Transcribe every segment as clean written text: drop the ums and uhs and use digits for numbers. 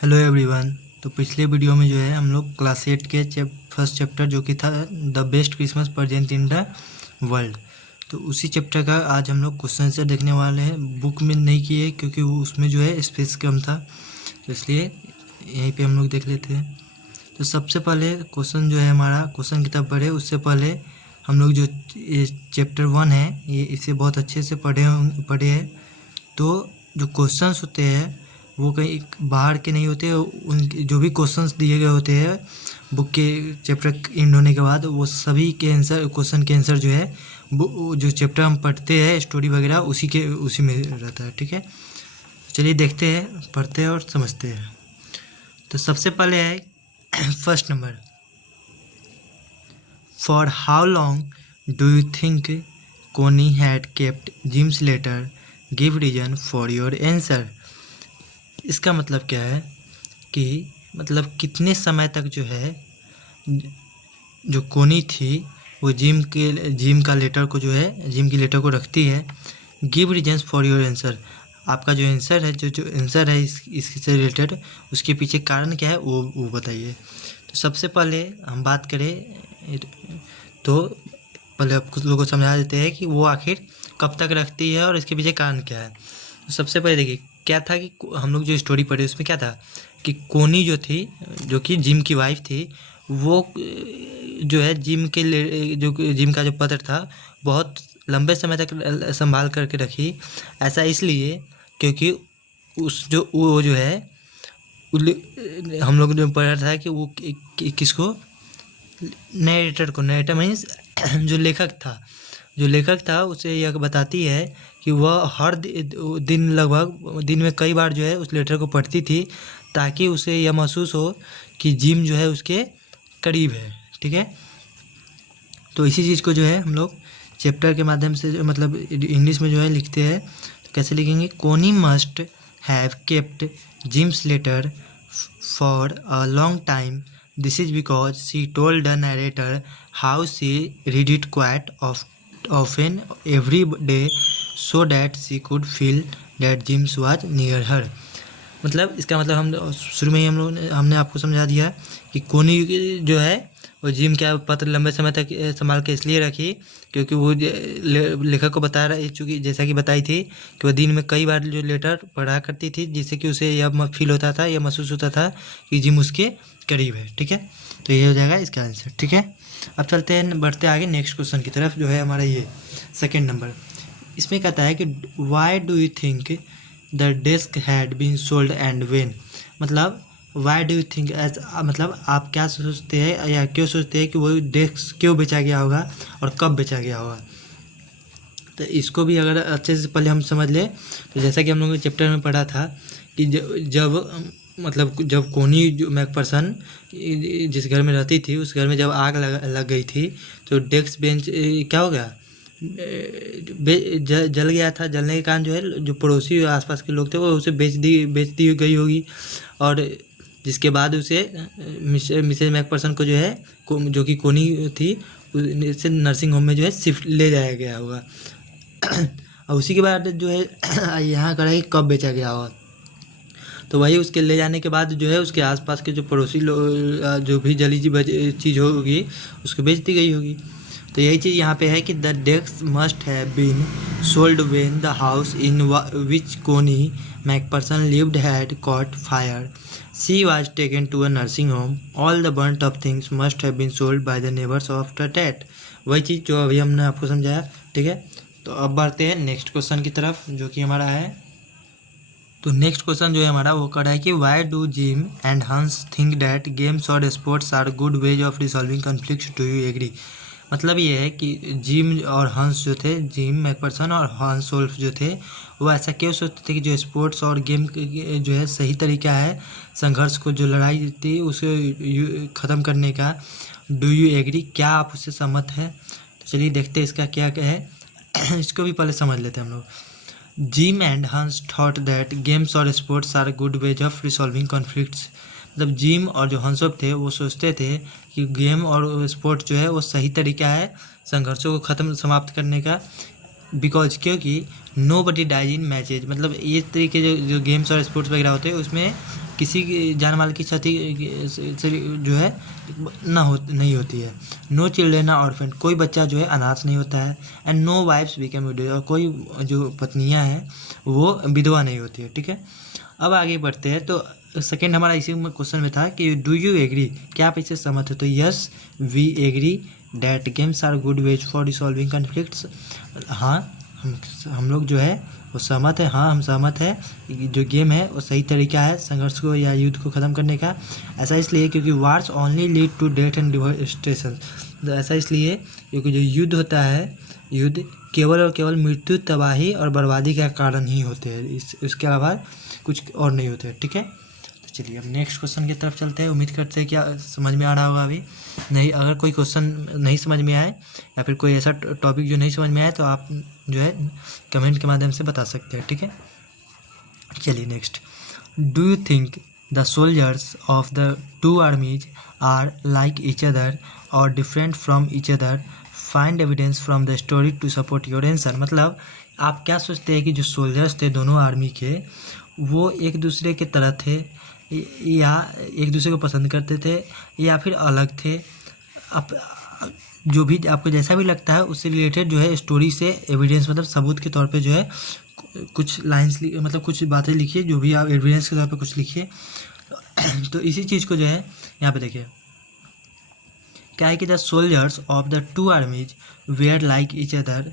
Hello everyone. तो पिछले video में जो है हम लोग क्लास 8 के फर्स्ट चैप्टर जो कि था the best Christmas present in the world, तो उसी चैप्टर का आज हम लोग क्वेश्चन आंसर देखने वाले हैं। बुक में नहीं किए क्योंकि वो उसमें जो है स्पेस कम था, तो इसलिए यहीं पे हम लोग देख लेते हैं। तो सबसे पहले क्वेश्चन जो है हमारा क्वेश्चन की तरफ बढ़े उससे पहले हम लोग जो चैप्टर 1 है ये इसे बहुत अच्छे से पढ़े हैं। तो जो क्वेश्चंस होते हैं वो कहीं बाहर के नहीं होते, उनके जो भी क्वेश्चंस दिए गए होते हैं बुक के चैप्टर एंड होने के बाद वो सभी के आंसर क्वेश्चन के आंसर जो है वो जो चैप्टर हम पढ़ते हैं स्टोरी वगैरह उसी में रहता है। ठीक है, चलिए देखते हैं, पढ़ते हैं और समझते हैं। तो सबसे पहले है first number, for how long do you think Connie had kept Jim's letter, give reason for your answer. इसका मतलब क्या है कि मतलब कितने समय तक जो है जो कोनी थी वो जिम का लेटर को जो है जिम की लेटर को रखती है। Give reasons for your answer, आपका जो आंसर है जो आंसर है इससे रिलेटेड उसके पीछे कारण क्या है वो बताइए। तो सबसे पहले हम बात करें तो पहले आप कुछ लोगों को समझा देते हैं कि वो आखिर कब तक रखती है और इसके पीछे कारण क्या है। तो सबसे पहले देखिए क्या था कि हम लोग जो स्टोरी पढ़े उसमें क्या था कि कोनी जो थी जो कि जिम की वाइफ थी वो जो है जिम का जो पत्र था बहुत लंबे समय तक संभाल करके रखी। ऐसा इसलिए क्योंकि वो जो है हम लोग ने पढ़ा था कि वो किसको नरेटर मीन्स जो लेखक था उसे यह बताती है कि वह हर दिन लगभग दिन में कई बार जो है उस लेटर को पढ़ती थी ताकि उसे यह महसूस हो कि जिम जो है उसके करीब है। ठीक है, तो इसी चीज़ को जो है हम लोग चैप्टर के माध्यम से मतलब इंग्लिश में जो है लिखते हैं। तो कैसे लिखेंगे, Connie must have kept Jim's letter for a long time, this is because she told the narrator how she read it quite often every day so that she could feel that Jim's was near her. मतलब इसका मतलब हम शुरू में ही हमने आपको समझा दिया कि कोनी जो है वो जिम का पत्र लंबे समय तक संभाल के इसलिए रखी क्योंकि वो लेखक को बता रहा चूँकि जैसा कि बताई थी कि वह दिन में कई बार जो लेटर पढ़ा करती थी जिससे कि उसे यह फील होता था, यह महसूस होता था कि जिम उसके करीब है। ठीक है, तो ये हो जाएगा इसका आंसर। ठीक है, अब चलते हैं बढ़ते आगे नेक्स्ट क्वेश्चन की तरफ जो है हमारा ये सेकेंड नंबर। इसमें कहता है कि why do you think the desk had been sold and when. मतलब why do you think as मतलब आप क्या सोचते हैं या क्यों सोचते हैं कि वो डेस्क क्यों बेचा गया होगा और कब बेचा गया होगा। तो इसको भी अगर अच्छे से पहले हम समझ लें तो जैसा कि हम लोगों ने चैप्टर में पढ़ा था कि जब कोनी जो मैकपर्सन जिस घर में रहती थी उस घर में जब आग लग गई थी तो डेस्क बेंच क्या हो गया, जल गया था। जलने के कारण जो है जो पड़ोसी आसपास के लोग थे वो उसे बेच दी गई होगी और जिसके बाद उसे मिसेज मैकपर्सन को जो है जो कि कोनी थी उसे नर्सिंग होम में जो है शिफ्ट ले जाया गया होगा। और उसी के बाद जो है यहाँ करा कि कब बेचा गया होगा, तो वही उसके ले जाने के बाद जो है उसके आसपास के जो पड़ोसी लोग जो भी जली चीज़ होगी उसको बेच दी गई होगी। तो यही चीज़ यहाँ पे है कि the desk must have been sold when the house in which Connie McPherson lived had caught fire, she was taken to a nursing home, all the burnt of things must have been sold by the neighbours after that. वही चीज़ जो अभी हमने आपको समझाया। ठीक है, तो अब बढ़ते हैं नेक्स्ट क्वेश्चन की तरफ जो कि हमारा है। तो नेक्स्ट क्वेश्चन जो है हमारा वो कर रहा है कि why do Jim and Hans think that games और sports are good ways of resolving conflicts, do you agree. मतलब ये है कि जिम और हंस जो थे, जिम मैकपर्सन और हंस वुल्फ जो थे वो ऐसा क्यों सोचते थे कि जो स्पोर्ट्स और गेम जो है सही तरीका है संघर्ष को, जो लड़ाई थी उसे ख़त्म करने का। डू यू एग्री, क्या आप उससे सहमत हैं। तो चलिए देखते हैं इसका क्या है। इसको भी पहले समझ लेते हैं हम लोग। Jim and Hans thought that games और sports are good ways of resolving conflicts. मतलब जिम और जो हंसोप थे वो सोचते थे कि गेम और स्पोर्ट जो है वो सही तरीका है संघर्षों को समाप्त करने का। बिकॉज क्योंकि नोबडी डाइज इन मैचेज, मतलब ये तरीके जो गेम्स और स्पोर्ट्स वगैरह होते हैं उसमें किसी जान माल की क्षति जो है नहीं होती है। नो चिल्ड्रेन आर ऑर्फेन, कोई बच्चा जो है अनाथ नहीं होता है। And no wives become widow, और कोई जो पत्नियां हैं वो विधवा नहीं होती है। ठीक है, अब आगे बढ़ते हैं। तो सेकेंड हमारा इसी में क्वेश्चन में था कि डू यू एग्री, क्या आप इससे सहमत है? तो yes we agree that games are good ways for resolving conflicts. हाँ, हम लोग जो है वो सहमत है। हाँ, हम सहमत है कि जो गेम है वो सही तरीका है संघर्ष को या युद्ध को ख़त्म करने का। ऐसा इसलिए क्योंकि wars only lead to death and devastation. तो ऐसा इसलिए क्योंकि जो युद्ध होता है, युद्ध केवल और केवल मृत्यु, तबाही और बर्बादी का कारण ही होते हैं, इसके अलावा कुछ और नहीं होते। ठीक है, तो चलिए अब नेक्स्ट क्वेश्चन की तरफ चलते हैं। उम्मीद करते हैं क्या समझ में आ रहा होगा। अभी नहीं, अगर कोई क्वेश्चन नहीं समझ में आए या फिर कोई ऐसा टॉपिक जो नहीं समझ में आए तो आप जो है कमेंट के माध्यम से बता सकते हैं। ठीक है, चलिए next. Do you think the soldiers of the two armies are like each other or different from each other? Find evidence from the story to support your answer. मतलब आप क्या सोचते हैं कि जो सोल्जर्स थे दोनों आर्मी के, वो एक दूसरे के तरह थे या एक दूसरे को पसंद करते थे या फिर अलग थे? आप जो भी आपको जैसा भी लगता है उससे रिलेटेड जो है स्टोरी से एविडेंस, मतलब सबूत के तौर पे जो है कुछ लाइंस मतलब कुछ बातें लिखिए, जो भी आप एविडेंस के तौर पे कुछ लिखिए। तो इसी चीज़ को जो है यहाँ पे देखिए, क्या है कि the soldiers of the two armies were like each other.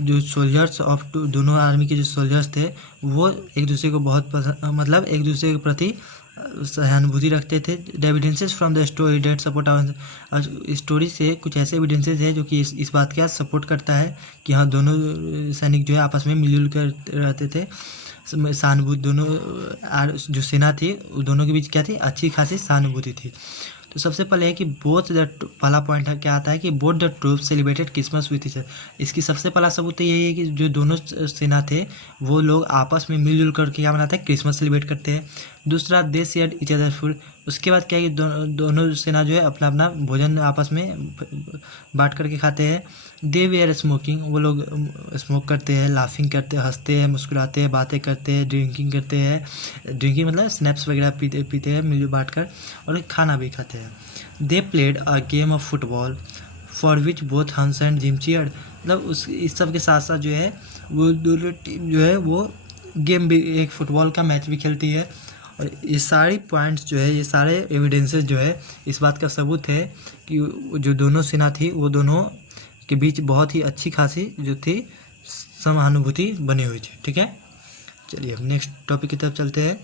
जो सोल्जर्स ऑफ टू, दोनों आर्मी के जो सोल्जर्स थे वो एक दूसरे को बहुत पसंद, मतलब एक दूसरे के प्रति सहानुभूति रखते थे। The evidences from the story that support our, story से कुछ ऐसे एविडेंसेस है जो कि इस बात का सपोर्ट करता है कि हाँ दोनों सैनिक जो है आपस में मिलजुल कर रहते थे। सहानुभूति, दोनों जो सेना थी दोनों के बीच क्या थी, अच्छी खासी सहानुभूति थी। तो सबसे पहले है कि बोथ द, पहला पॉइंट है क्या आता है कि both the troops celebrated Christmas with each other. इसकी सबसे पहला सबूत तो यही है कि जो दोनों सेना थे वो लोग आपस में मिलजुल करके क्या मनाते हैं, क्रिसमस सेलिब्रेट करते हैं। दूसरा, दे शेयर्ड ईच अदर फूड। उसके बाद क्या है कि दोनों सेना जो है अपना अपना भोजन आपस में बांट करके खाते हैं। दे वेयर स्मोकिंग, वो लोग स्मोक करते हैं, लाफिंग करते हैं, हंसते हैं, मुस्कुराते हैं, बातें करते हैं, ड्रिंकिंग करते हैं। ड्रिंकिंग मतलब स्नैप्स वगैरह पीते हैं मिलजुल बांट कर, और खाना भी खाते हैं। They played a game of football for which both हंस एंड जिम चीयर्ड। मतलब उस इस सब के साथ साथ जो है वो दोनों टीम जो है वो गेम भी, एक फुटबॉल का मैच भी खेलती है। और ये सारी पॉइंट्स जो है, ये सारे एविडेंसेस जो है इस बात का सबूत है कि जो दोनों सेना थी वो दोनों के बीच बहुत ही अच्छी खासी जो थी सहानुभूति बनी हुई थी। ठीक है, चलिए अब नेक्स्ट टॉपिक की तरफ चलते हैं।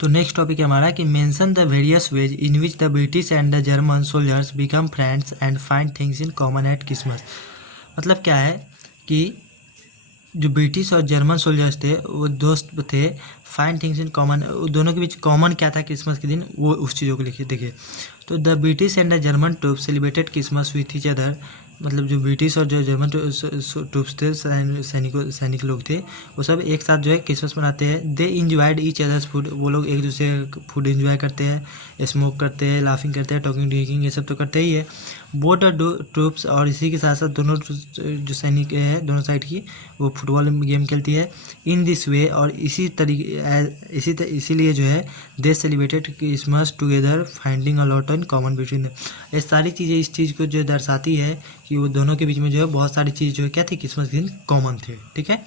तो नेक्स्ट टॉपिक है हमारा कि mention the various ways in which the British and the German soldiers become friends and find things in common eight Christmas. मतलब क्या है कि जो ब्रिटिश और जर्मन सोल्जर्स थे वो दोस्त थे, फाइंड थिंग्स इन कॉमन, दोनों के बीच कॉमन क्या था क्रिसमस के दिन, वो उस चीज़ों को लिखिए। देखिए, तो the British and the German troops celebrated Christmas with each other. मतलब जो ब्रिटिश और जो जर्मन ट्रूप्स थे, सैनिक लोग थे, वो सब एक साथ जो है क्रिसमस मनाते हैं। दे इंजॉयड ईच अदर्स फूड, वो लोग एक दूसरे फूड इंजॉय करते हैं, स्मोक करते हैं, लाफिंग करते हैं, टॉकिंग ड्रिंकिंग ये सब तो करते ही है। बोथ द ट्रूप्स, और इसी के साथ साथ दोनों जो सैनिक है दोनों साइड की, वो फुटबॉल गेम खेलती है। इन दिस वे, और इसी तरीके इसीलिए जो है दे celebrated Christmas together finding a lot in common between them. ये सारी चीज़ें इस चीज़ को जो दर्शाती है कि वो दोनों के बीच में जो है बहुत सारी चीज़ जो है क्या थी, क्रिसमस के दिन कॉमन थे। ठीक है,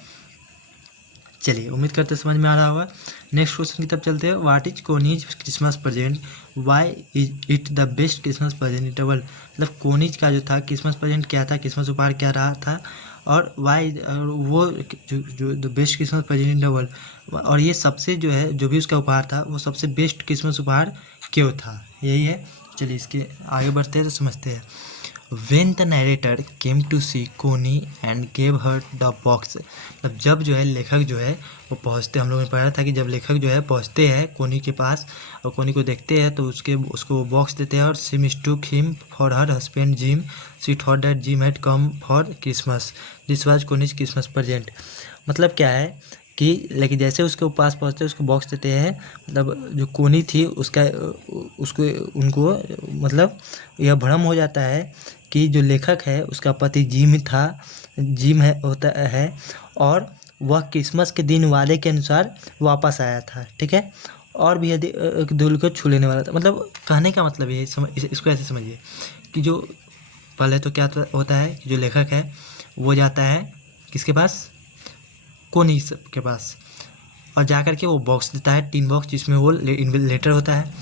चलिए उम्मीद करते समझ में आ रहा होगा। नेक्स्ट क्वेश्चन की तरफ चलते हैं। What is Connie's Christmas present, why is it the best Christmas present in the world. मतलब कोनीज का जो था क्रिसमस प्रेजेंट क्या था, क्रिसमस उपहार क्या रहा था, और वाई वो जो the best Christmas present in the world, और ये सबसे जो है जो भी उसका उपहार था वो सबसे बेस्ट क्रिसमस उपहार क्यों था, यही है। चलिए इसके आगे बढ़ते हैं तो समझते हैं। When the narrator came to see Connie and gave her the box, मतलब जब जो है लेखक जो है वो पहुँचते, हम लोगों ने पढ़ा था कि जब लेखक जो है पहुँचते हैं कोनी के पास और कोनी को देखते हैं तो उसको वो बॉक्स देते हैं। और she mistook him for her husband Jim, she thought that Jim had come for Christmas, this was Connie's Christmas present। मतलब क्या है कि लेकिन जैसे उसके पास पहुँचते उसको बॉक्स देते हैं, मतलब जो कोनी थी उसको उनको मतलब यह भ्रम हो जाता है कि जो लेखक है उसका पति जिम था जिम है और वह क्रिसमस के दिन वादे के अनुसार वापस आया था, ठीक है। और भी यदि दिल को छू लेने वाला था, मतलब कहने का मतलब ये इसको ऐसे समझिए कि जो पहले तो क्या होता है, जो लेखक है वो जाता है किसके पास, कोनी के पास, और जा कर के वो बॉक्स देता है, टिन बॉक्स, जिसमें वो लेटर होता है।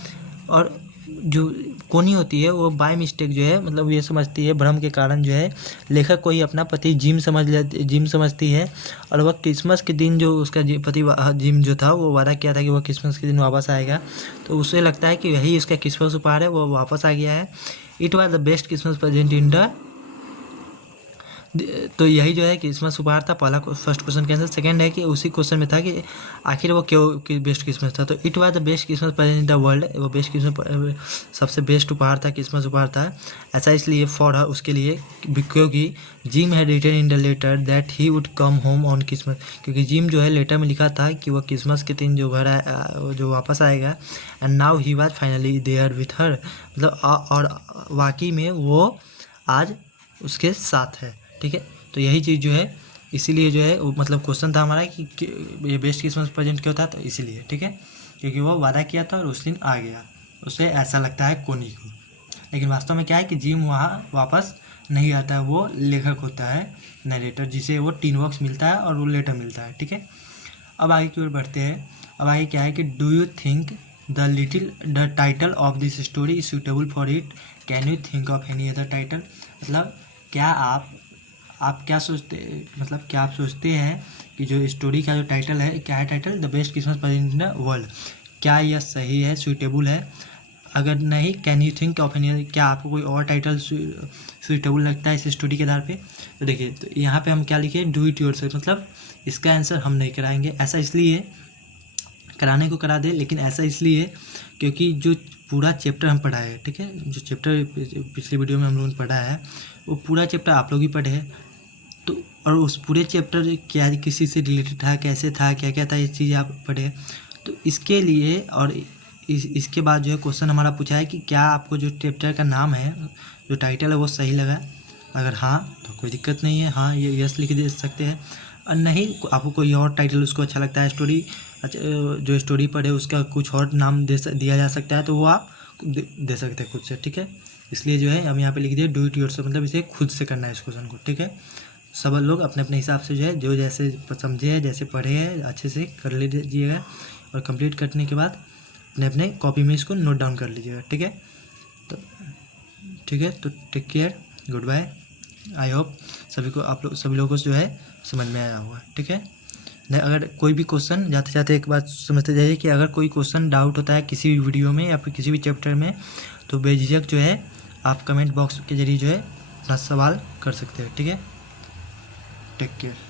और जो कोनी होती है वो बाय मिस्टेक जो है, मतलब ये समझती है, भ्रम के कारण जो है लेखक को ही अपना पति जिम समझती है। और वह क्रिसमस के दिन जो उसका पति जिम जो था वो वादा किया था कि वह क्रिसमस के दिन वापस आएगा, तो उसे लगता है कि यही उसका क्रिसमस उपहार है, वो वापस आ गया है। It was the best Christmas present in the, तो यही जो है क्रिसमस उपहार था, पहला फर्स्ट क्वेश्चन का आंसर। सेकंड है कि उसी क्वेश्चन में था कि आखिर वो क्यों बेस्ट क्रिसमस था, तो it was the best Christmas present in the world, वो बेस्ट क्रिसमस सबसे बेस्ट उपहार था, क्रिसमस उपहार था। ऐसा इसलिए फॉर उसके लिए क्योंकि Jim had written in the letter that he would come home on Christmas, क्योंकि जिम जो है लेटर में लिखा था कि वह क्रिसमस के दिन जो घर जो वापस आएगा। And now he was finally there with her, मतलब और वाकई में वो आज उसके साथ है, ठीक है। तो यही चीज़ जो है, इसीलिए जो है वो मतलब क्वेश्चन था हमारा कि ये बेस्ट क्रिसमस प्रेजेंट क्यों था, तो इसीलिए, ठीक है, क्योंकि वो वादा किया था और उस दिन आ गया, उसे ऐसा लगता है कोनी को। लेकिन वास्तव में क्या है कि जिम वहाँ वापस नहीं आता है, वो लेखक होता है, नरेटर, जिसे वो टिन बॉक्स मिलता है और वो लेटर मिलता है, ठीक है। अब आगे की ओर बढ़ते हैं। अब आगे क्या है कि do you think the title of this story is suitable for it, can you think of any other title, मतलब क्या आप क्या सोचते, मतलब क्या आप सोचते हैं कि जो स्टोरी का जो टाइटल है, क्या है title, the best Christmas present in the world, क्या यह सही है, सूटेबल है? अगर नहीं, can you think of any, क्या आपको कोई और टाइटल सूटेबल लगता है इस स्टोरी के आधार पे? तो देखिए, तो यहाँ पे हम क्या लिखे, डू इट योरसेल्फ, मतलब इसका आंसर हम नहीं कराएंगे। ऐसा इसलिए, कराने को करा दे, लेकिन ऐसा इसलिए क्योंकि जो पूरा चैप्टर हम पढ़ा है, ठीक है, जो चैप्टर पिछले वीडियो में हम लोगों ने पढ़ा है, वो पूरा चैप्टर आप लोग ही पढ़े हैं। तो और उस पूरे चैप्टर क्या किसी से रिलेटेड था, कैसे था, क्या क्या था, ये चीज़ आप पढ़े। तो इसके लिए और इसके बाद जो है क्वेश्चन हमारा पूछा है कि क्या आपको जो चैप्टर का नाम है, जो टाइटल है, वो सही लगा? अगर हाँ तो कोई दिक्कत नहीं है, हाँ ये यस लिख दे सकते हैं। और नहीं, आपको कोई और टाइटल उसको अच्छा लगता है, स्टोरी अच्छा जो स्टोरी पढ़े उसका कुछ और नाम दिया जा सकता है, तो वो आप दे सकते हैं खुद से, ठीक है। इसलिए जो है हम यहाँ पे लिख दिए डू इट योरसेल्फ, मतलब इसे खुद से करना है इस क्वेश्चन को, ठीक है। सब लोग अपने अपने हिसाब से जो है, जो जैसे समझे हैं, जैसे पढ़े हैं, अच्छे से कर लीजिएगा, और कंप्लीट करने के बाद अपने अपने कॉपी में इसको नोट डाउन कर लीजिएगा, ठीक है। तो ठीक है, तो take care, goodbye. I hope सभी लोगों को जो है समझ में आया होगा, ठीक है। नहीं, अगर कोई भी क्वेश्चन, जाते जाते एक बात समझते जाइए कि अगर कोई क्वेश्चन डाउट होता है किसी भी वीडियो में या फिर किसी भी चैप्टर में, तो बेझिझक जो है आप कमेंट बॉक्स के जरिए जो है अपना सवाल कर सकते हैं, ठीक है। Take care.